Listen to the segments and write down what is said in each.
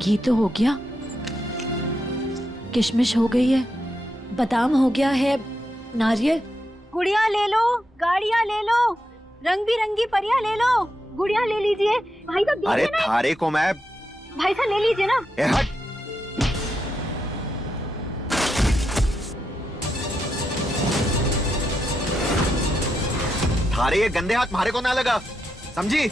घी तो हो गया, किशमिश हो गई है, बादाम हो गया है, नारियल। गुड़िया ले लो, गाड़ियाँ ले लो, रंग बिरंगी परियां ले लो। गुड़िया ले लीजिए भाई साहब। अरे थारे को मैं। भाई साहब ले लीजिए ना। हट। थारे ये गंदे हाथ मारे को ना लगा, समझी?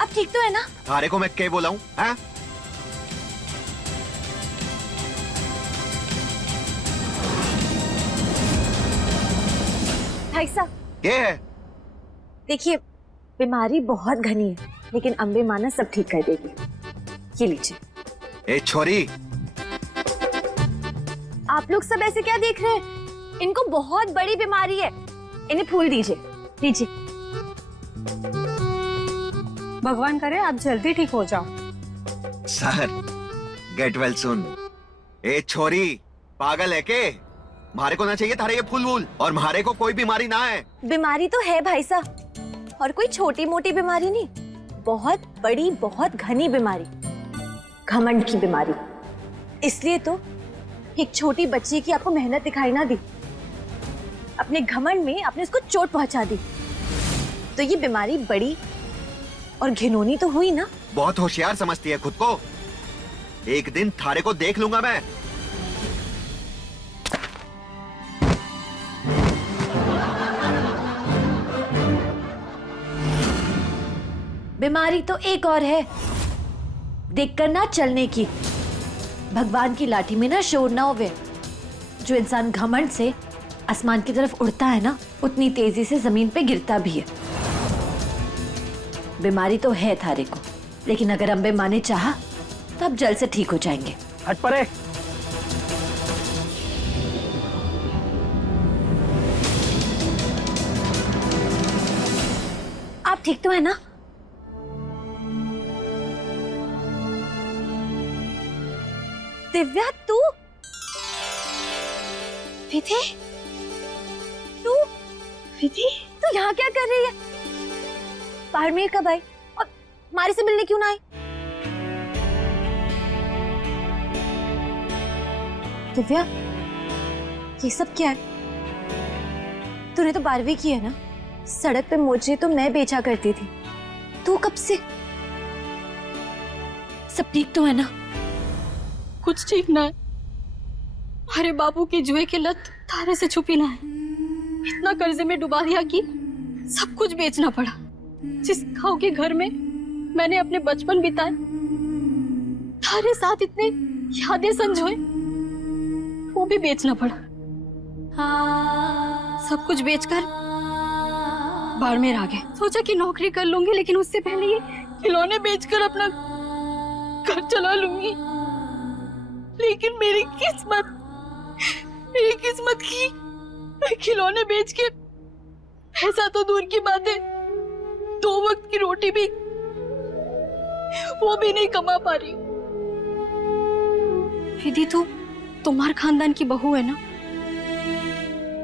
अब ठीक तो है ना? थारे को मैं क्या बोला हूँ? हाँ? भाई साहब क्या है? देखिए, बीमारी बहुत घनी है, लेकिन अम्बे माना सब ठीक कर देगी। ये लीजिए। ए छोरी, आप लोग सब ऐसे क्या देख रहे हैं? इनको बहुत बड़ी बीमारी है, इन्हें फूल दीजिए। लीजिए। भगवान करे आप जल्दी ठीक हो जाओ। Sir get well soon. ए छोरी, पागल है के? मारे को ना चाहिए थारे ये फूल वूल, और मारे को कोई बीमारी ना है। बीमारी तो है भाई साहब, और कोई छोटी मोटी बीमारी नहीं, बहुत बड़ी बहुत घनी बीमारी, घमंड की बीमारी। इसलिए तो एक छोटी बच्ची की आपको मेहनत दिखाई ना दी, अपने घमंड में आपने उसको चोट पहुंचा दी, तो ये बीमारी बड़ी और घिनौनी तो हुई ना। बहुत होशियार समझती है खुद को। एक दिन थारे को देख लूंगा मैं। बीमारी तो एक और है, देखकर ना चलने की। भगवान की लाठी में ना शोर ना होवे। जो इंसान घमंड से आसमान की तरफ उड़ता है ना, उतनी तेजी से जमीन पे गिरता भी है। बीमारी तो है थारे को, लेकिन अगर अम्बे माँ ने चाहा तो अब जल्द से ठीक हो जाएंगे। हट परे। आप ठीक तो है ना? दिव्या तू? विधि? तू? विधि? तू यहाँ क्या कर रही है? बाड़मेर कब आई? और मारी से मिलने क्यों ना आई? दिव्या, ये सब क्या है? तूने तो 12वीं की है ना? सड़क पे मोचे तो मैं बेचा करती थी, तू कब से? सब ठीक तो है ना? कुछ ठीक ना है। अरे बाबू की जुए की लत थारे से छुपी ना है। इतना कर्जे में डुबा दिया कि सब कुछ बेचना पड़ा। जिस गांव के घर में मैंने अपने बचपन बिताए, थारे साथ इतने यादें संजोए, वो भी बेचना पड़ा। सब कुछ बेचकर बाड़मेर आ गए। सोचा कि नौकरी कर लूंगी, लेकिन उससे पहले ये खिलौने बेचकर अपना घर चला लूंगी। लेकिन मेरी किस्मत की खिलौने बेच के पैसा तो दूर की बात है, 2 वक्त की रोटी भी वो भी नहीं कमा पा रही। विधि, तू तुम्हारे खानदान की बहू है ना?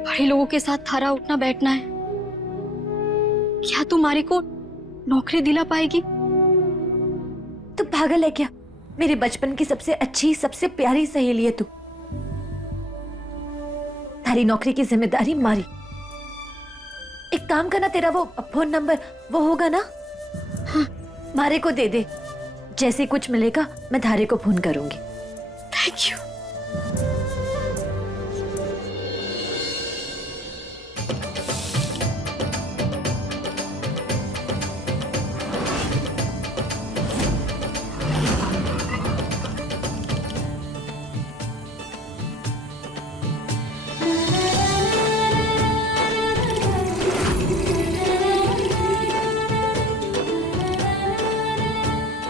बड़े लोगों के साथ थारा उठना बैठना है। क्या तुम्हारे को नौकरी दिला पाएगी? तू पागल है क्या? मेरे बचपन की सबसे अच्छी, सबसे प्यारी सहेली है तू। थारी नौकरी की जिम्मेदारी मारी। एक काम करना, तेरा वो फोन नंबर वो होगा ना? हाँ, मारे को दे दे। जैसे कुछ मिलेगा मैं थारे को फोन करूंगी। Thank you.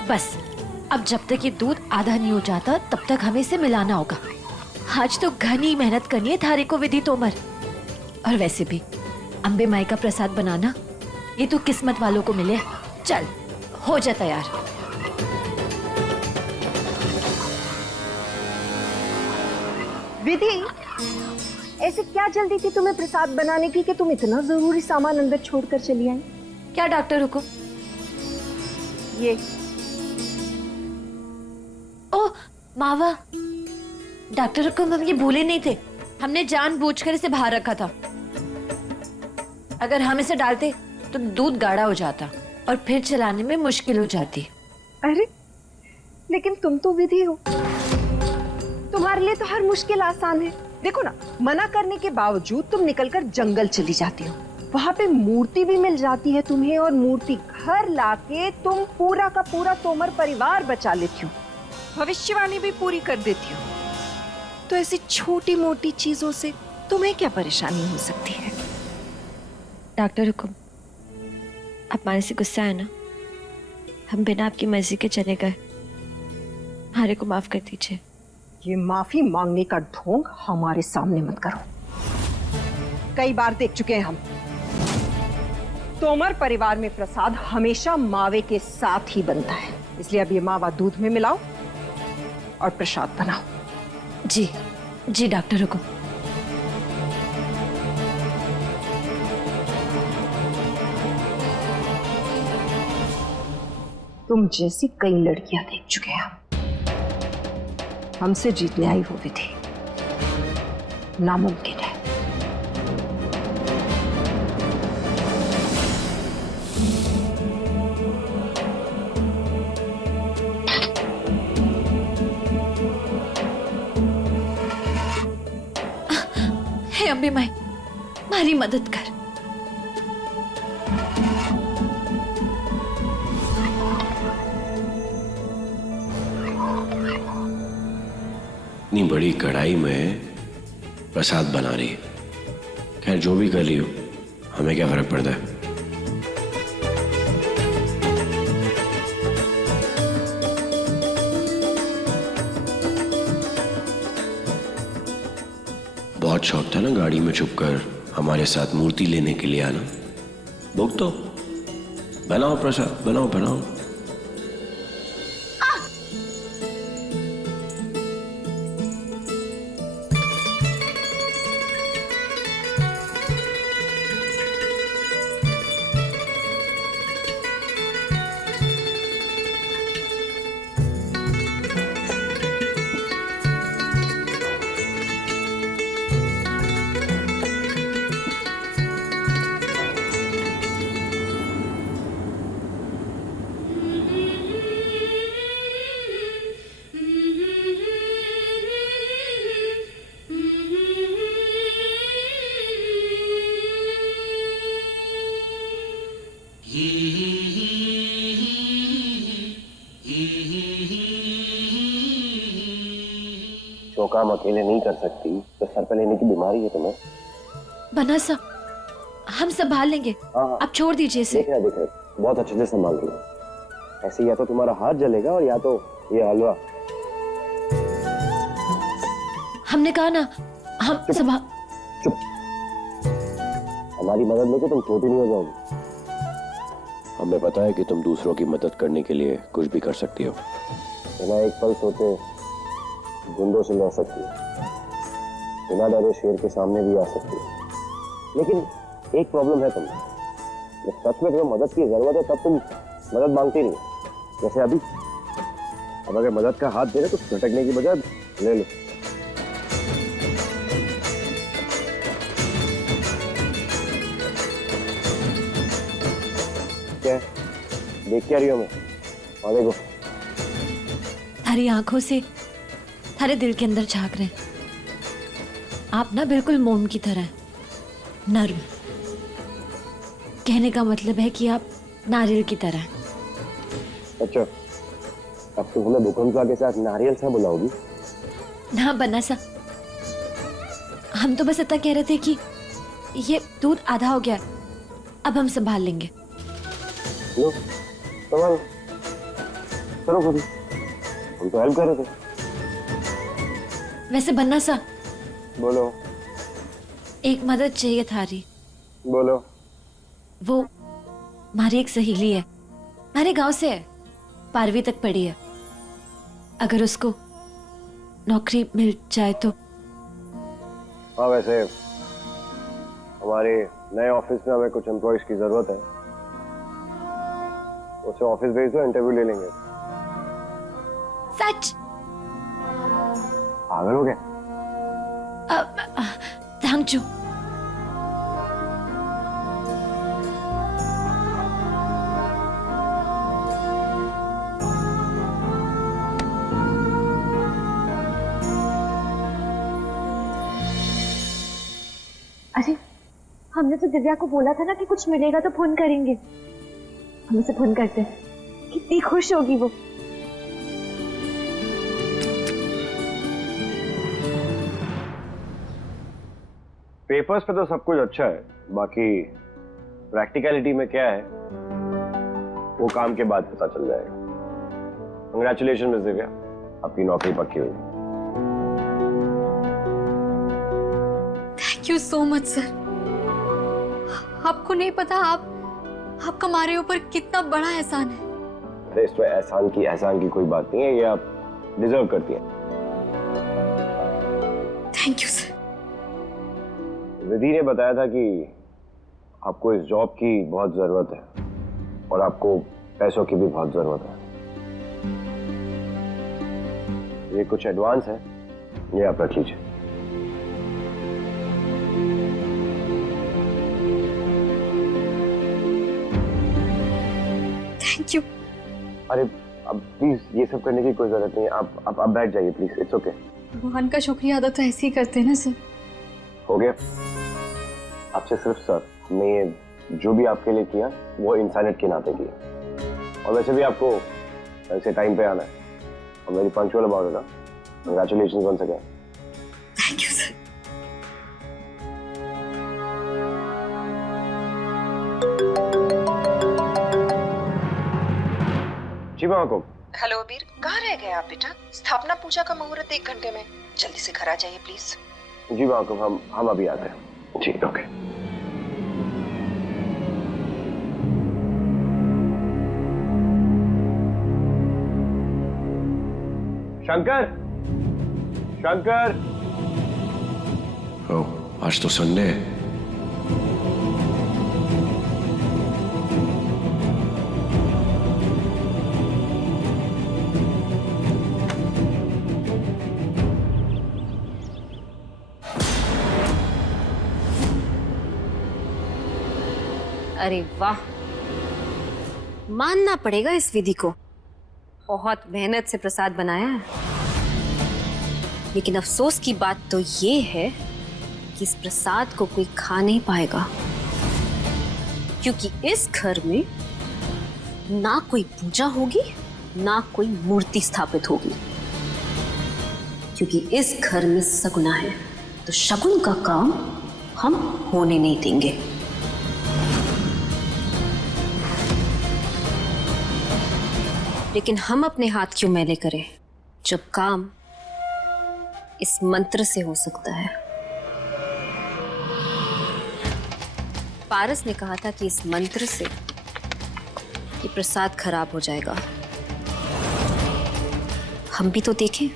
बस अब जब तक ये दूध आधा नहीं हो जाता तब तक हमें इसे मिलाना होगा। आज तो घनी मेहनत करनी है थारे को विधि तोमर। और वैसे भी अम्बे माई का प्रसाद बनाना ये तो किस्मत वालों को मिले। चल हो जा तैयार। विधि, ऐसे क्या जल्दी थी तुम्हें प्रसाद बनाने की कि तुम इतना जरूरी सामान अंदर छोड़कर चली आई? क्या डॉक्टर हुकुम? ये ओ मावा, डॉक्टर को हम ये भूले नहीं थे, हमने जानबूझकर इसे बाहर रखा था। अगर हम इसे डालते तो दूध गाढ़ा हो जाता और फिर चलाने में मुश्किल हो जाती। अरे लेकिन तुम तो विधि हो, तुम्हारे लिए तो हर मुश्किल आसान है। देखो ना, मना करने के बावजूद तुम निकलकर जंगल चली जाती हो, वहां पे मूर्ति भी मिल जाती है तुम्हें, और मूर्ति घर लाके तुम पूरा का पूरा तोमर परिवार बचा लेती हो, भविष्यवाणी भी पूरी कर देती हो। तो ऐसी छोटी मोटी चीजों से तुम्हें क्या परेशानी हो सकती है? डॉक्टर हुकुम, आप माने से गुस्सा है ना, हम बिना आपकी मर्जी के चले गए, हमारे को माफ कर दीजिए। ये माफी मांगने का ढोंग हमारे सामने मत करो। कई बार देख चुके हैं हम, तोमर परिवार में प्रसाद हमेशा मावे के साथ ही बनता है, इसलिए अब ये मावा दूध में मिलाओ और प्रसाद बनाओ। जी जी डॉक्टर हुकुम। तुम जैसी कई लड़कियां देख चुके हैं, हमसे जीतने आई वो विधि नामुमकिन है। हे अम्बे माई, हमारी मदद कर। इतनी बड़ी कढ़ाई में प्रसाद बना रही है। खैर जो भी कर रही हो, हमें क्या फर्क पड़ता है। बहुत शौक था ना गाड़ी में छुपकर हमारे साथ मूर्ति लेने के लिए आना। भूख तो बनाओ प्रसाद, बनाओ बनाओ। जो काम अकेले नहीं कर सकती तो सर पे लेने की बीमारी है तुम्हें। बना सा, हम संभाल लेंगे, हाँ। आप छोड़ दीजिए इसे। देख रहे बहुत अच्छे से संभाल रही हो। ऐसे या तो तुम्हारा हाथ जलेगा और या तो ये हलवा। हमने कहा ना, हम संभाल। चुप, हमारी मदद लेके तुम छोटी नहीं हो जाओगी। हमें पता है कि तुम दूसरों की मदद करने के लिए कुछ भी कर सकती हो। बिना एक पल सोचे गुंडों से लड़ सकती हो, बिना डरे शेर के सामने भी आ सकती हो। लेकिन एक प्रॉब्लम है तुम्हें, जब सच में तुम्हें मदद की जरूरत है तब तुम मदद मांगती नहीं। जैसे अभी, अब अगर मदद का हाथ दे रहे तो झटकने की बजाय ले लो। क्या देख क्या रही हो? मैं और देखो, थारी आंखों से थारे दिल के अंदर झांक रहे हैं। आप ना बिल्कुल मोम की तरह हैं, नर्म। कहने का मतलब है कि आप नारियल की तरह हैं। अच्छा, अब तुम हमें भूकंपा के साथ नारियल सा बुलाओगी? ना बना सा, हम तो बस इतना कह रहे थे कि ये दूध आधा हो गया, अब हम संभाल लेंगे। लो, संभालो, करो कभी, हम तो हेल्प कर रहे थे। वैसे बनना सा, बोलो। एक मदद चाहिए थारी। बोलो। वो हमारी एक सहेली है, हमारे गांव से है, 12वीं तक पढ़ी है। अगर उसको नौकरी मिल जाए तो। हाँ, वैसे हमारे नए ऑफिस में हमें कुछ एम्प्लॉयज की जरूरत है। उसे ऑफिस भेज दो, इंटरव्यू ले लेंगे। सच? पागल हो गए? Thank you. अरे हमने तो दिव्या को बोला था ना कि कुछ मिलेगा तो फोन करेंगे। हम उसे फोन करते हैं, कितनी खुश होगी वो। पेपर्स पे तो सब कुछ अच्छा है, बाकी प्रैक्टिकलिटी में क्या है वो काम के बाद पता चल जाएगा। कंग्रेचुलेशन मिस दिव्या, आपकी नौकरी पक्की हुई। Thank you so much sir. आपको नहीं पता आपका हमारे ऊपर कितना बड़ा एहसान है। अरे इसमें एहसान की कोई बात नहीं है, ये आप डिजर्व करती हैं। Thank you sir. विधि ने बताया था कि आपको इस जॉब की बहुत जरूरत है और आपको पैसों की भी बहुत जरूरत है। ये कुछ एडवांस है, ये आप रख लीजिए। Thank you. अरे अब प्लीज ये सब करने की कोई जरूरत नहीं है, आप बैठ जाइए प्लीज, इट्स ओके। भगवान का शुक्रिया अदा तो ऐसे ही करते हैं ना सर। हो गया आपसे सिर्फ सर, हमने ये जो भी आपके लिए किया वो इंसानियत के नाते किया। और वैसे भी आपको ऐसे टाइम पे आना है और very punctual about it. Congratulations once again. Thank you sir. जी माँ को। हेलो अबीर, कहाँ रह गए आप बेटा? स्थापना पूजा का मुहूर्त 1 घंटे में, जल्दी से घर आ जाइए प्लीज। जी माँ को, हम अभी आते हैं। जी ओके। शंकर, शंकर। ओह, आज तो संडे है। अरे वाह, मानना पड़ेगा इस विधि को, बहुत मेहनत से प्रसाद बनाया है। लेकिन अफसोस की बात तो ये है कि इस प्रसाद को कोई खा नहीं पाएगा, क्योंकि इस घर में ना कोई पूजा होगी ना कोई मूर्ति स्थापित होगी। क्योंकि इस घर में सगुना है, तो शगुन का काम हम होने नहीं देंगे। लेकिन हम अपने हाथ क्यों मैले करें जब काम इस मंत्र से हो सकता है। पारस ने कहा था कि इस मंत्र से ये प्रसाद खराब हो जाएगा। हम भी तो देखें।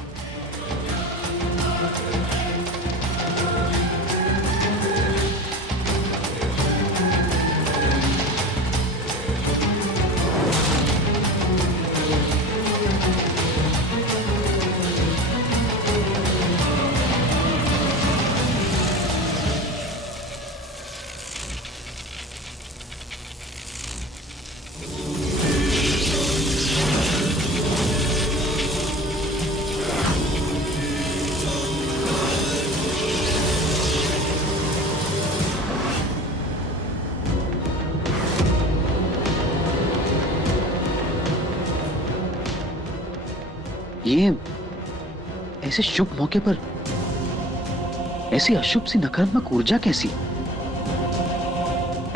ये ऐसे शुभ मौके पर ऐसी अशुभ सी नकारात्मक ऊर्जा कैसी?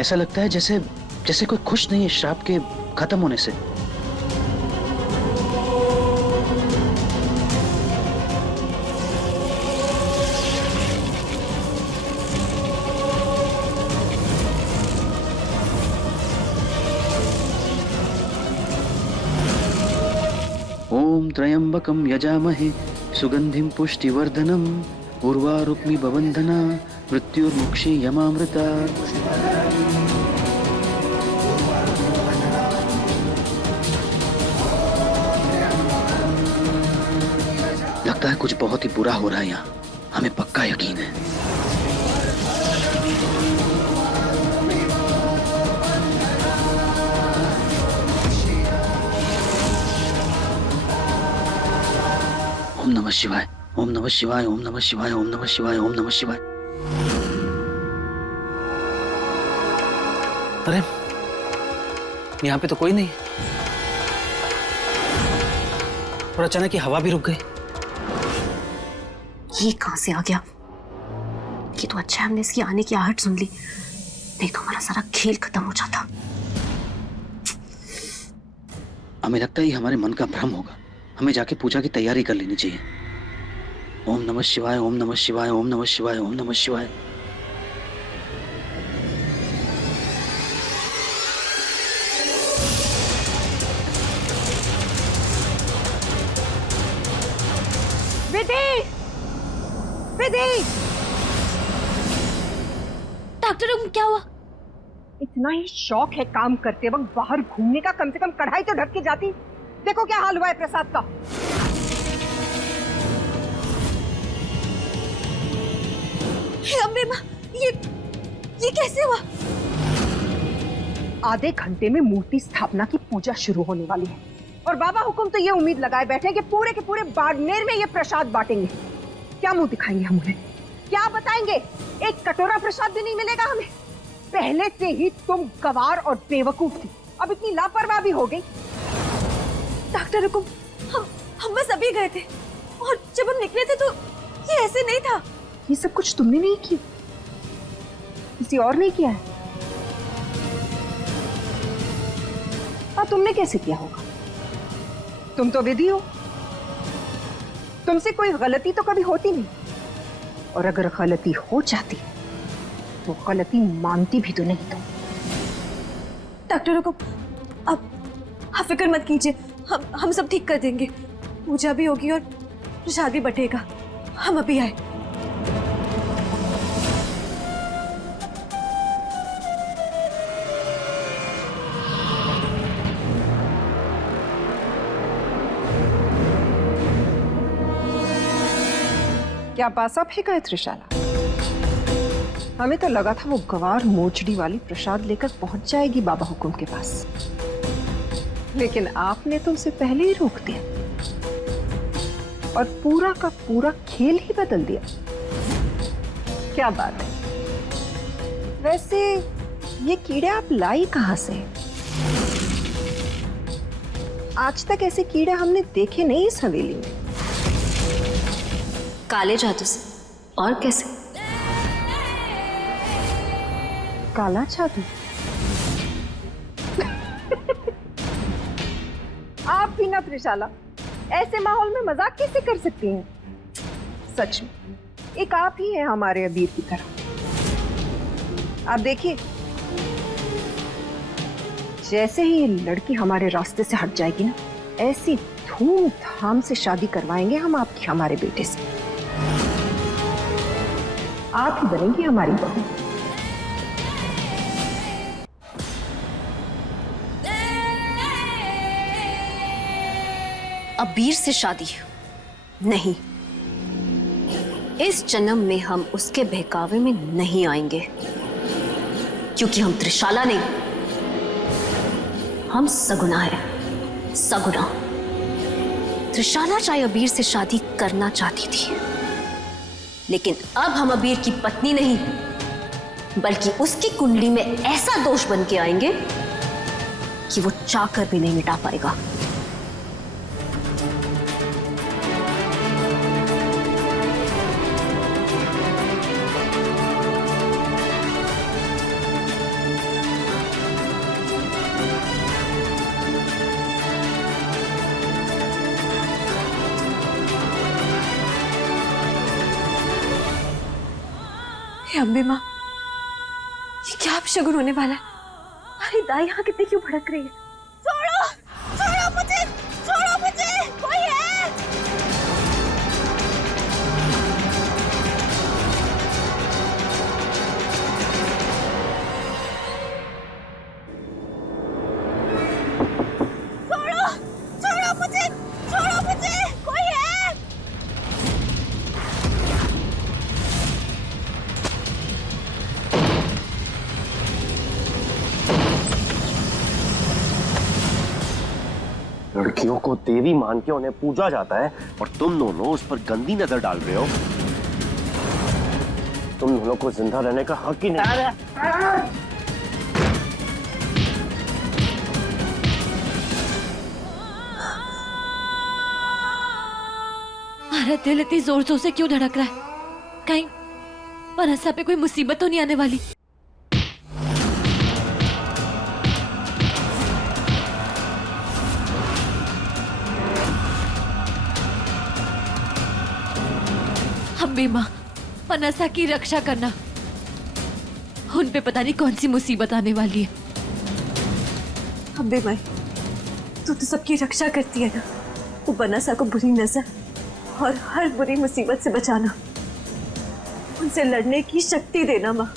ऐसा लगता है जैसे जैसे कोई खुश नहीं है श्राप के खत्म होने से। ओम त्र्यंबकं यजामहे सुगंधिं पुष्टिवर्धनम् उर्वारुक्मि भवन्दना मृत्युर्मुक्षे यमामृता। लगता है कुछ बहुत ही बुरा हो रहा है यहाँ, हमें पक्का यकीन है। ओम नमः शिवाय, ओम नमः शिवाय, ओम नमः शिवाय, ओम नमः शिवाय, ओम नमः शिवाय। अरे यहाँ पे तो कोई नहीं, और अचानक ये हवा भी रुक गई। ये कहां से आ गया? ये तो अच्छा है हमने इसकी आने की आहट सुन ली, नहीं तो हमारा सारा खेल खत्म हो जाता। हमें लगता है ये हमारे मन का भ्रम होगा, हमें जाके पूजा की तैयारी कर लेनी चाहिए। ओम नमः शिवाय, ओम नमः शिवाय, ओम नमः शिवाय, ओम नमः शिवाय। विधि! विधि! डॉक्टर क्या हुआ? इतना ही शौक है काम करते वक्त बाहर घूमने का, कम से कम कढ़ाई तो ढक के जाती। देखो क्या हाल हुआ है प्रसाद का। हे अम्बे माँ, ये कैसे हुआ? आधे घंटे में मूर्ति स्थापना की पूजा शुरू होने वाली है और बाबा हुकुम तो ये उम्मीद लगाए बैठे कि पूरे के पूरे बाड़मेर में ये प्रसाद बांटेंगे। क्या मुंह दिखाएंगे हम उन्हें, क्या बताएंगे? एक कटोरा प्रसाद भी नहीं मिलेगा हमें। पहले से ही तुम गवार और बेवकूफ थी, अब इतनी लापरवाह भी हो गई। डॉक्टर हुकुम, हम बस अभी गए थे और जब हम निकले थे तो ये ऐसे नहीं था। ये सब कुछ तुमने नहीं किया, किसी और ने किया है। हाँ, तुमने कैसे किया होगा? तुम तो विधि हो, तुमसे कोई गलती तो कभी होती नहीं, और अगर गलती हो जाती तो गलती मानती भी तो नहीं तुम। डॉक्टर हुकुम, आप फिक्र मत कीजिए, हम सब ठीक कर देंगे। पूजा भी होगी और प्रसाद भी बटेगा। हम अभी आए। क्या पासा फेंका है त्रिशाला? हमें तो लगा था वो गवार मोचड़ी वाली प्रसाद लेकर पहुंच जाएगी बाबा हुकुम के पास, लेकिन आपने तो उसे पहले ही रोक दिया और पूरा का पूरा खेल ही बदल दिया। क्या बात है? वैसे ये कीड़े आप लाई कहां से? आज तक ऐसे कीड़े हमने देखे नहीं इस हवेली में। काले जादू से। और कैसे? काला जादू? आप भी ना त्रिशाला, ऐसे माहौल में मजाक कैसे कर सकती हैं? सच में एक आप ही हैं हमारे अबीर की तरह। आप देखिए, जैसे ही ये लड़की हमारे रास्ते से हट जाएगी ना, ऐसी धूमधाम से शादी करवाएंगे हम आपकी हमारे बेटे से। आप ही बनेंगी हमारी बहू। अबीर से शादी नहीं, इस जन्म में हम उसके बहकावे में नहीं आएंगे, क्योंकि हम त्रिशाला नहीं, हम सगुना है। सगुना। त्रिशाला चाहे अबीर से शादी करना चाहती थी, लेकिन अब हम अबीर की पत्नी नहीं, बल्कि उसकी कुंडली में ऐसा दोष बन के आएंगे कि वो चाहकर भी नहीं मिटा पाएगा। हे अम्बे माँ, ये क्या अपशगुन होने वाला है? अरे दाई यहाँ कितनी क्यों भड़क रही है? छोड़ो, छोड़ो मुझे, छोड़ो मुझे, कोई है? छोड़ो, छोड़ो मुझे, कोई है? शक्तियों को देवी मान के उन्हें पूजा जाता है और तुम दोनों उस पर गंदी नजर डाल रहे हो। तुम दोनों को जिंदा रहने का हक ही नहीं। हमारा दिल इतनी जोर जोर से क्यों धड़क रहा है? कहीं मनसा पे कोई मुसीबत तो नहीं आने वाली? अम्बे माँ, मनसा की रक्षा करना। उन पे पता नहीं कौन सी मुसीबत आने वाली है। अम्बे माई, तू तो सबकी रक्षा करती है ना। तू बनसा को बुरी नजर और हर बुरी मुसीबत से बचाना, उनसे लड़ने की शक्ति देना माँ।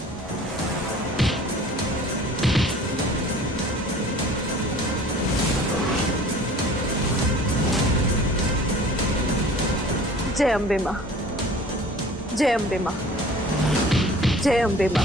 जय अम्बे माँ, जय अम्बे माँ, जय अम्बे माँ।